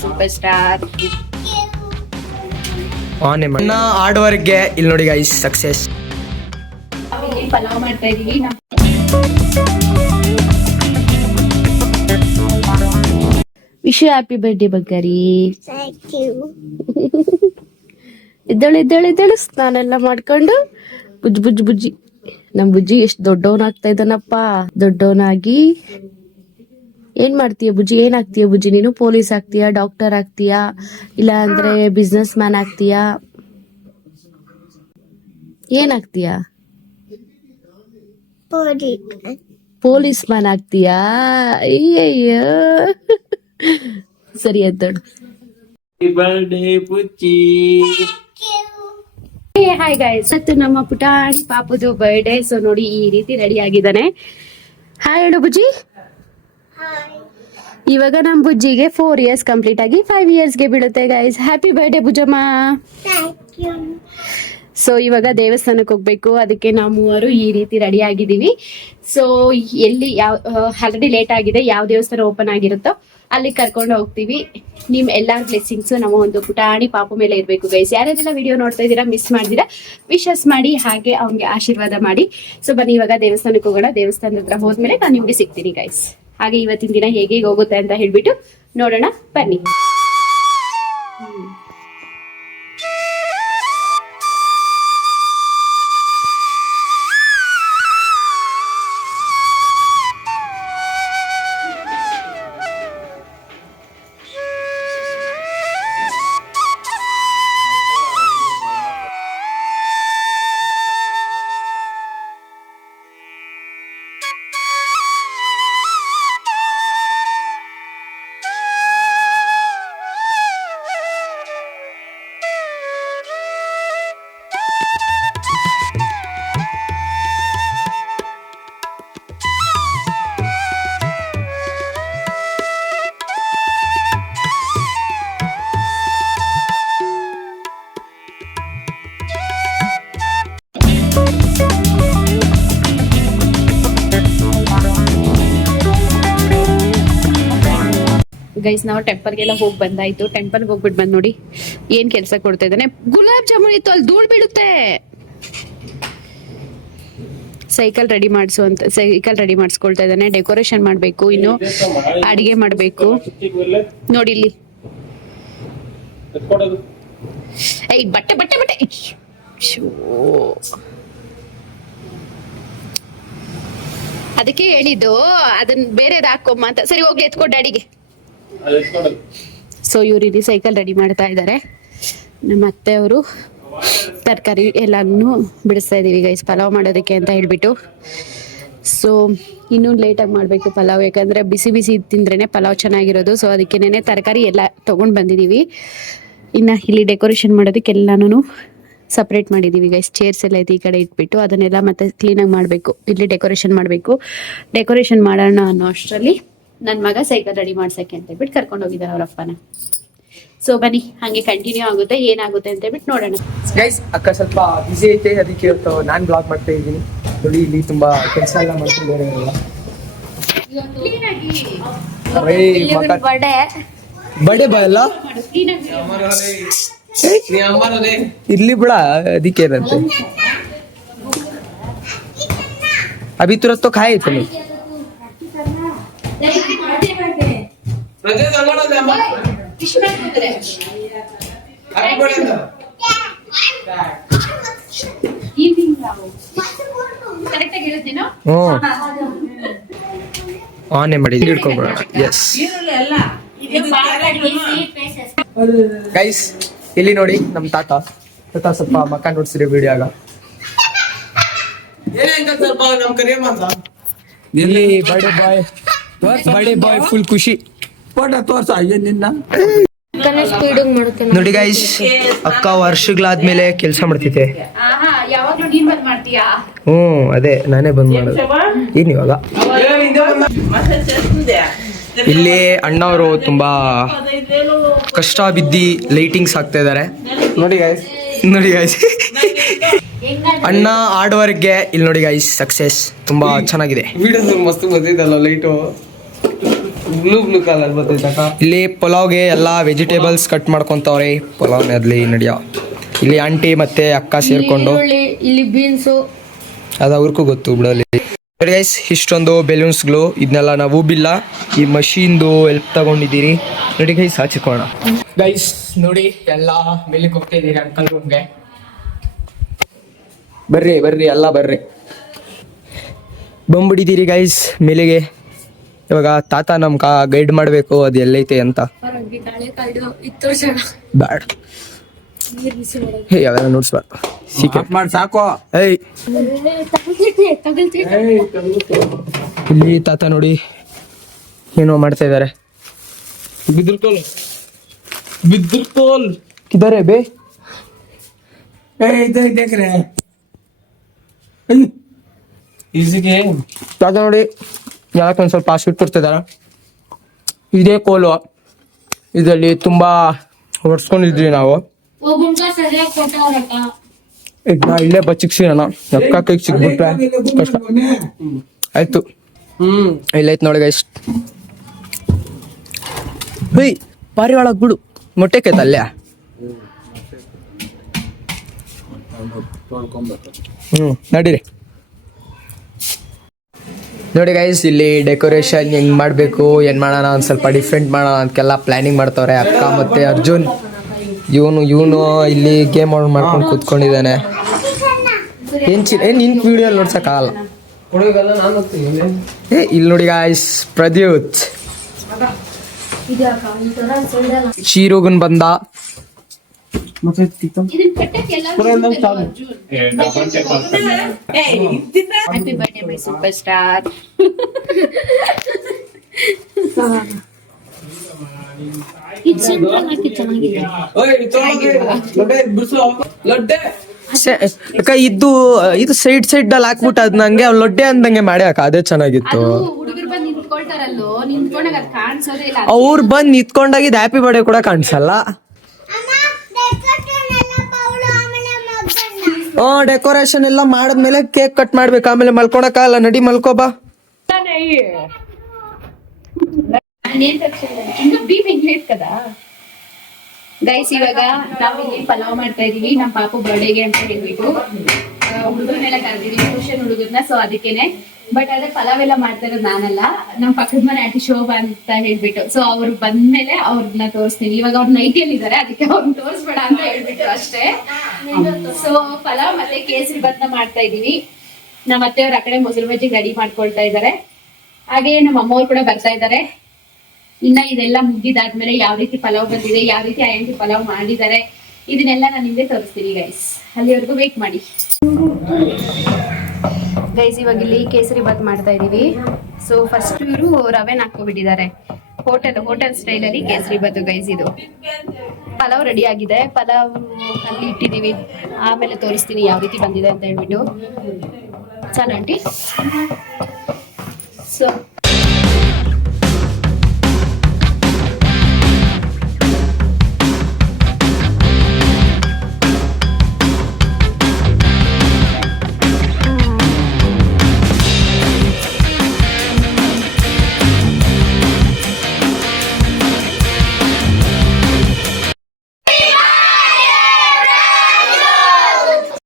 Super star ನನ್ನ hard ವರ್ಕ್ಗೆ ಇಲ್ಲಿ ನೋಡಿ ಗೈಸ್ ಸಕ್ಸೆಸ್. ಪಲಾವ್ ಮಾಡ್ತಾ ಇದೀವಿ. ವಿಶ್ ಹ್ಯಾಪಿ ಬರ್ಡೇ ಬಗ್ಗರಿ. ಇದ್ದಳು ಸ್ನಾನೆಲ್ಲ ಮಾಡ್ಕೊಂಡು ಬುಜ್ಜಿ ನಮ್ ಬುಜ್ಜಿ ಎಷ್ಟು ದೊಡ್ಡವನಾಗ್ತಾ ಇದ್ದಾನಪ್ಪ. ದೊಡ್ಡವನಾಗಿ ಏನ್ ಮಾಡ್ತೀಯ ಬುಜ್ಜಿ? ಏನಾಗ್ತೀಯ ಬುಜ್ಜಿ ನೀನು? ಪೊಲೀಸ್ ಆಗ್ತೀಯಾ, ಡಾಕ್ಟರ್ ಆಗ್ತೀಯಾ, ಇಲ್ಲ ಅಂದ್ರೆ ಬಿಸ್ನೆಸ್ ಮ್ಯಾನ್ ಆಗ್ತೀಯಾ? ಏನಾಗ್ತೀಯಾ? ಪೊಲೀಸ್ ಮ್ಯಾನ್ ಆಗ್ತೀಯಾ? ಅಯ್ಯಯ್ಯ ಸರಿ ಎದ್ದಳು. ಹಾಯ್ ಗೈಸ್, ಇವತ್ತು ನಮ್ಮ ಪುಟಾಣಿ ಪಾಪುದು ಬರ್ಡೇ. ಸೊ ನೋಡಿ ಈ ರೀತಿ ರೆಡಿ ಆಗಿದ್ದಾನೆ. ಹಾಯ್ ಹೇಳು ಬುಜ್ಜಿ. ಇವಾಗ ನಮ್ ಬುಜ್ಜಿಗೆ 4 years ಕಂಪ್ಲೀಟ್ ಆಗಿ 5 yearsಗೆ ಬೀಳುತ್ತೆ guys. Happy birthday Bujjamma. So ಇವಾಗ ದೇವಸ್ಥಾನಕ್ಕೆ ಹೋಗ್ಬೇಕು, ಅದಕ್ಕೆ ನಾವು ಮೂವರು ಈ ರೀತಿ ರೆಡಿ ಆಗಿದ್ದೀವಿ. ಸೊ ಎಲ್ಲಿ ಆಲ್ರೆಡಿ ಲೇಟ್ ಆಗಿದೆ, ಯಾವ ದೇವಸ್ಥಾನ ಓಪನ್ ಆಗಿರುತ್ತೋ ಅಲ್ಲಿ ಕರ್ಕೊಂಡು ಹೋಗ್ತೀವಿ. ನಿಮ್ ಎಲ್ಲಾರ್ ಬ್ಲೆಸ್ಸಿಂಗ್ಸ್ ನಮ್ಮ ಒಂದು ಪುಟಾಣಿ ಪಾಪು ಮೇಲೆ ಇರ್ಬೇಕು ಗೈಸ್. ಯಾರ್ಯಾರೆಲ್ಲ ವಿಡಿಯೋ ನೋಡ್ತಾ ಇದ್ದೀರಾ, ಮಿಸ್ ಮಾಡಿದಿರಾ ವಿಶಸ್ ಮಾಡಿ, ಹಾಗೆ ಅವ್ನಿಗೆ ಆಶೀರ್ವಾದ ಮಾಡಿ. ಸೊ ಬನ್ನಿ ಇವಾಗ ದೇವಸ್ಥಾನಕ್ಕೆ ಹೋಗೋಣ. ದೇವಸ್ಥಾನದ ಹತ್ರ ಹೋದ್ಮೇಲೆ ನಾನು ನಿಮ್ಗೆ ಸಿಗ್ತೀನಿ ಗೈಸ್. ಹಾಗೆ ಇವತ್ತಿನ ದಿನ ಹೇಗೆ ಹೋಗುತ್ತೆ ಅಂತ ಹೇಳ್ಬಿಟ್ಟು ನೋಡೋಣ ಬನ್ನಿ. ಗೈಸ್ ನಾವು ಟೆಂಪಲ್ಗೆಲ್ಲ ಹೋಗಿ ಬಂದಾಯ್ತು. ಟೆಂಪಲ್ಗೆ ಹೋಗ್ಬಿಟ್ಟು ಬಂದ್ ನೋಡಿ ಏನ್ ಕೆಲಸ ಕೊಡ್ತಾ ಇದ್ದಾನೆ. ಗುಲಾಬ್ ಜಾಮೂನ್ ಇತ್ತು, ಅಲ್ಲಿ ಧೂಳ್ ಬೀಳುತ್ತೆ. ಸೈಕಲ್ ರೆಡಿ ಮಾಡಿಸ್ಕೊಳ್ತಾ ಇದ್ದಾನೆ. ಡೆಕೋರೇಷನ್ ಮಾಡ್ಬೇಕು, ಇನ್ನು ಅಡಿಗೆ ಮಾಡ್ಬೇಕು. ನೋಡಿ ಇಲ್ಲಿ ಬಟ್ಟೆ ಅದಕ್ಕೆ ಹೇಳಿದ್ದು ಅದನ್ನ ಬೇರೆದ್ ಹಾಕೊಮ್ಮ ಅಂತ. ಸರಿ ಹೋಗ್ಲಿ ಎತ್ಕೊ ಡ್ಯಾಡಿಗೆ. ಸೊ ಇವ್ರು ಇಲ್ಲಿ ಸೈಕಲ್ ರೆಡಿ ಮಾಡ್ತಾ ಇದ್ದಾರೆ. ನಮ್ಮ ಅತ್ತೆ ಅವರು ತರಕಾರಿ ಎಲ್ಲಾನು ಬಿಡಿಸ್ತಾ ಇದೀವಿ ಗೈಸ್, ಪಲಾವ್ ಮಾಡೋದಕ್ಕೆ ಅಂತ ಹೇಳ್ಬಿಟ್ಟು. ಸೊ ಇನ್ನೂ ಲೇಟಾಗಿ ಮಾಡಬೇಕು ಪಲಾವ್, ಯಾಕಂದ್ರೆ ಬಿಸಿ ಬಿಸಿ ತಿಂದ್ರೇನೆ ಪಲಾವ್ ಚೆನ್ನಾಗಿರೋದು. ಸೊ ಅದಕ್ಕೇನೆ ತರಕಾರಿ ಎಲ್ಲ ತಗೊಂಡ್ ಬಂದಿದೀವಿ. ಇನ್ನ ಇಲ್ಲಿ ಡೆಕೋರೇಷನ್ ಮಾಡೋದಕ್ಕೆ ಎಲ್ಲಾನು ಸಪ್ರೇಟ್ ಮಾಡಿದೀವಿ ಗೈಸ್. ಚೇರ್ಸ್ ಎಲ್ಲ ಐತಿ ಈ ಕಡೆ ಇಟ್ಬಿಟ್ಟು ಅದನ್ನೆಲ್ಲ ಮತ್ತೆ ಕ್ಲೀನಾಗಿ ಮಾಡಬೇಕು. ಇಲ್ಲಿ ಡೆಕೋರೇಷನ್ ಮಾಡಬೇಕು. ಡೆಕೋರೇಷನ್ ಮಾಡೋಣ ಅನ್ನೋ ಅಷ್ಟರಲ್ಲಿ ನನ್ನ ಮಗ ಸೈಕಲ್ ರೆಡಿ ಮಾಡ್ಸಕ್ಕೆ ಅಂತ ಹೇಳ್ಬಿಟ್ಟು ಕರ್ಕೊಂಡು ಹೋಗಿದ್ದಾರೆ ಅವ್ರ ಅಪ್ಪನ. ಸೊ ಬನ್ನಿ ಹಂಗೆ ಕಂಟಿನ್ಯೂ ಆಗುತ್ತೆ, ಏನಾಗುತ್ತೆ ಅಂತ ಹೇಳ್ಬಿಟ್ಟು ನೋಡೋಣ ಗೈಸ್. ಅಕ್ಕ ಸ್ವಲ್ಪ ಬಿಸಿ ಐತೆ, ಅದಕ್ಕೆ ಇವತ್ತು ನಾನು ಬ್ಲಾಗ್ ಮಾಡ್ತಾ ಇದ್ದೀನಿ. ನೋಡಿ ಇಲ್ಲಿ ತುಂಬಾ ಕೆಲಸ ಎಲ್ಲ ಮಾಡ್ತಿದ್ದಾರೆ. ಬರ್ಡೇ ಬಾಯ್ ಅಲ್ಲ ಇರ್ಲಿ ಬಿಡ, ಅದಕ್ಕೆ ಏನಂತೆ. ಅಭಿ ತುರತ್ तो खाए थे ಆನೆ ಮಾಡಿ ಹಿಡ್ಕೊಂಡ್ಬಿಡೋಣ. ಎಸ್ ಗೈಸ್, ಇಲ್ಲಿ ನೋಡಿ ನಮ್ ತಾತ ಸ್ವಲ್ಪ ಮಕ್ಕ ನೋಡ್ಸಿರಿ ವಿಡಿಯೋಗ. ಇಲ್ಲಿ ಬರ್ಡೇ ಬಾಯ್ ಫುಲ್ ಖುಷಿ. ನೋಡಿ ಗೈಸ್, ಅಕ್ಕ ವರ್ಷಗಳಾದ್ಮೇಲೆ ಕೆಲಸ ಮಾಡ್ತಿದ್ದೆ. ಅದೇ ನಾನೇ ಬಂದ್ ಮಾಡೋದು ಈಗ ಇವಾಗ. ಇಲ್ಲಿ ಅಣ್ಣವರು ತುಂಬಾ ಕಷ್ಟ ಬಿದ್ದಿ ಲೈಟಿಂಗ್ಸ್ ಹಾಕ್ತಾ ಇದಾರೆ. ನೋಡಿ ಗೈಸ್ ಅಣ್ಣ ಹಾರ್ಡ್ ವರ್ಕ್ಗೆ ಇಲ್ಲಿ ನೋಡಿ ಗೈಸ್ ಸಕ್ಸೆಸ್ ತುಂಬಾ ಚೆನ್ನಾಗಿದೆ. ವಿಡಿಯೋ ಮಸ್ತ್ ಬಂದಿದ್ದಲ್ಲ ಲೈಟು. Blue colour ಬರ್ತೈತಕ್ಕ. ಇಲ್ಲಿ ಪಲಾವ್ಗೆ ಎಲ್ಲ ವೆಜಿಟೇಬಲ್ಸ್ ಕಟ್ ಮಾಡ್ಕೊಂತವ್ರೆ ಪಲಾವ್ನಲ್ಲಿ ನಡೆಯೋ. ಇಲ್ಲಿ ಆಂಟಿ ಮತ್ತೆ ಅಕ್ಕ ಸೇರ್ಕೊಂಡು ಇಲ್ಲಿ ಬೀನ್ಸು ಅದು ಅವ್ರಿಗೂ ಗೊತ್ತು ಬಿಡಲ್ಲಿ. ಗೈಸ್ ಇಷ್ಟೊಂದು ಬೆಲೂನ್ಸ್ಗಳು ಇದನ್ನೆಲ್ಲ ನಾವು ಬಿಲ್ಲ ಈ ಮಷೀನ್ದು ಹೆಲ್ಪ್ ತಗೊಂಡಿದ್ದೀರಿ. ನೋಡಿ ಗೈಸ್ ಹಚ್ಕೋಣ. ಗೈಸ್ ನೋಡಿ ಎಲ್ಲ ಮೇಲಕ್ಕೆ ಹೋಗ್ತಾ ಇದ್ದೀರಿ ಅಂಕಲ್ ರೂಮ್ಗೆ. ಬರ್ರಿ ಬರ್ರಿ ಎಲ್ಲ ಬರ್ರಿ. ಬಂದ್ಬಿಟ್ಟಿದ್ದೀರಿ ಗೈಸ್ ಮೇಲೆಗೆ. ಇವಾಗ ತಾತ ನಮ್ ಗೈಡ್ ಮಾಡಬೇಕು ಅದು ಎಲ್ಲೈತೆ ಅಂತ. ಬ್ಯಾಡ ಹೇ ಅವೆಲ್ಲ ನೋಡ್ಸ್ಬಾರ್ದು. ಮಾಡಿ ಸಾಕು. ಏಯ್ ಇಲ್ಲಿ ತಾತ ನೋಡಿ ಏನೋ ಮಾಡ್ತಾ ಇದ್ದಾರೆ. ಬಿದ್ದಿರ್ತೋಲ್ ಕಿದ್ದಾರೆ ಬೇ. ಈಸಿಗೆ ತಾತ ನೋಡಿ ಯಾಕೆ ಒಂದು ಸ್ವಲ್ಪ ಸ್ವೀಟ್ ಕೊಡ್ತಿದಾರ. ಇದೇ ಕೋಲು, ಇದರಲ್ಲಿ ತುಂಬಾ ಹೊಡ್ಸ್ಕೊಂಡಿದ್ವಿ ನಾವು. ಈಗ ನಾ ಇಲ್ಲೇ ಬಚ್ಚಿಕ್ಸಿರೋಣ. ಅಕ್ಕ ಕೈಗೆ ಸಿಕ್ಬಿಟ್ರೆ ಕಷ್ಟ ಆಯ್ತು. ಇಲ್ಲೈತ್ ನೋಡಿ ಗೈಸ್. ಹೇಯ್ ಪಾರಿ ಒಳಗ್ ಬಿಡು ಮೊಟ್ಟೆ ಕೈತ ಅಲ್ಲೇ. ನಡೀರಿ. ನೋಡಿ ಗೈಸ್ ಇಲ್ಲಿ ಡೆಕೋರೇಷನ್ ಹೆಂಗ್ ಮಾಡ್ಬೇಕು ಏನ್ ಮಾಡೋಣ ಒಂದ್ ಸ್ವಲ್ಪ ಡಿಫ್ರೆಂಟ್ ಮಾಡೋಣ ಅಂತೆಲ್ಲ ಪ್ಲಾನಿಂಗ್ ಮಾಡ್ತವ್ರೆ ಅಕ್ಕ ಮತ್ತೆ ಅರ್ಜುನ್. ಇವನು ಇಲ್ಲಿ ಗೇಮ್ ಆನ್ ಮಾಡ್ಕೊಂಡು ಕೂತ್ಕೊಂಡಿದ್ದಾನೆ. ಏನ್ ನಿನ್ ವಿಡಿಯೋ ನೋಡ್ಸಕ್ ಆಗಲ್ಲ. ಇಲ್ಲಿ ನೋಡಿ ಗಾಯ್ಸ್ ಪ್ರದ್ಯುತ್ ಶೀರುಗನ್ ಬಂದ. Happy birthday my super star. ಅಕ್ಕ ಇದು ಸೈಡ್ ಅಲ್ಲಿ ಹಾಕ್ಬಿಟ್ಟು ಅದ್ ನಂಗೆ ಲೊಡ್ಡೆ ಅಂದಂಗೆ ಮಾಡಿ ಅಕ್ಕ ಅದೇ ಚೆನ್ನಾಗಿತ್ತು. ಹುಡುಗರು ಬಂದು ನಿಂತ್ಕೊಳ್ತಾರಲ್ಲೋ, ನಿಂತ್ಕೊಂಡಾಗ ಅದು ಕಾಣಿಸೋದೇ ಇಲ್ಲ. ಅವ್ರು ಬಂದ್ ನಿಂತ್ಕೊಂಡಾಗಿದ್ ಹ್ಯಾಪಿ ಬರ್ಡೇ ಕೂಡ ಕಾಣಿಸಲ್ಲ. ಡೆಕೋರೇಷನ್ ಎಲ್ಲ ಮಾಡದ್ಮೇಲೆ ಕೇಕ್ ಕಟ್ ಮಾಡ್ಬೇಕು. ಆಮೇಲೆ ಮಲ್ಕೊಳಕ್ಕಾಗಲ್ಲ. ನಡಿ ಮಲ್ಕೋಬಾ. ಗೈಸ್ ಇವಾಗ ನಾವು ಇಲ್ಲಿ ಪಲಾವ್ ಮಾಡ್ತಾ ಇದೀವಿ ನಮ್ ಪಾಪು ಬರ್ಡೇಗೆ ಅಂತ ಹೇಳ್ಬಿಟ್ಟು. ಹುಡುಗರನ್ನೆಲ್ಲ ಕರೆದಿದೀವಿ, ಟ್ಯೂಷನ್ ಹುಡುಗರ್ನ. ಸೊ ಅದಕ್ಕೇನೆ. ಬಟ್ ಅದೇ ಪಲಾವ್ ಎಲ್ಲ ಮಾಡ್ತಾ ಇರೋದು ನಾನಲ್ಲ, ನಮ್ ಪಕ್ಕದ ಮನೆ ಆಂಟಿ ಶೋಭಾ ಅಂತ ಹೇಳ್ಬಿಟ್ಟು. ಸೊ ಅವ್ರು ಬಂದ್ಮೇಲೆ ಅವ್ರನ್ನ ತೋರಿಸ್ತೀನಿ. ಇವಾಗ ಅವ್ರ ನೈಟಿಯಲ್ಲಿ ಇದಾರೆ, ಅದಕ್ಕೆ ಅವ್ರನ್ನ ತೋರಿಸ್ಬೇಡ ಅಂತ ಹೇಳ್ಬಿಟ್ಟು ಅಷ್ಟೇ. ಸೊ ಪಲಾವ್ ಮತ್ತೆ ಕೇಸರಿ ಭಾತ್ನ ಮಾಡ್ತಾ ಇದೀವಿ. ನಮ್ಮ ಅತ್ತೆಯವ್ರು ಆ ಕಡೆ ಮೊಸರು ಬಜ್ಜಿ ರೆಡಿ ಮಾಡ್ಕೊಳ್ತಾ ಇದಾರೆ. ಹಾಗೆ ನಮ್ಮ ಅಮ್ಮವ್ರು ಕೂಡ ಬರ್ತಾ ಇದ್ದಾರೆ. ಇನ್ನ ಇದೆಲ್ಲ ಮುಗಿದಾದ್ಮೇಲೆ ಯಾವ ರೀತಿ ಪಲಾವ್ ಬಂದಿದೆ, ಯಾವ ರೀತಿ ಆಂಟಿ ಪಲಾವ್ ಮಾಡಿದ್ದಾರೆ, ಇದನ್ನೆಲ್ಲ ನಾನು ನಿಮ್ಗೆ ತೋರಿಸ್ತೀನಿ ಗೈಸ್. ಅಲ್ಲಿವರೆಗೂ ವೇಟ್ ಮಾಡಿ ಗೈಸ್. ಇವಾಗ ಇಲ್ಲಿ ಕೇಸರಿ ಬಾತ್ ಮಾಡ್ತಾ ಇದೀವಿ. ಸೊ ಫಸ್ಟ್ ಇವರು ರವೆನ ಹಾಕೋಬಿಟ್ಟಿದ್ದಾರೆ. ಹೋಟೆಲ್ ಸ್ಟೈಲ್ ಅಲ್ಲಿ ಕೇಸರಿ ಬಾತ್ ಗೈಸ್. ಇದು ಪಲಾವ್ ರೆಡಿ ಆಗಿದೆ. ಪಲಾವ್ ಅಲ್ಲಿ ಇಟ್ಟಿದೀವಿ, ಆಮೇಲೆ ತೋರಿಸ್ತೀನಿ ಯಾವ ರೀತಿ ಬಂದಿದೆ ಅಂತ ಹೇಳ್ಬಿಟ್ಟು. ಚಲೋ ಆಂಟಿ. ಸೊ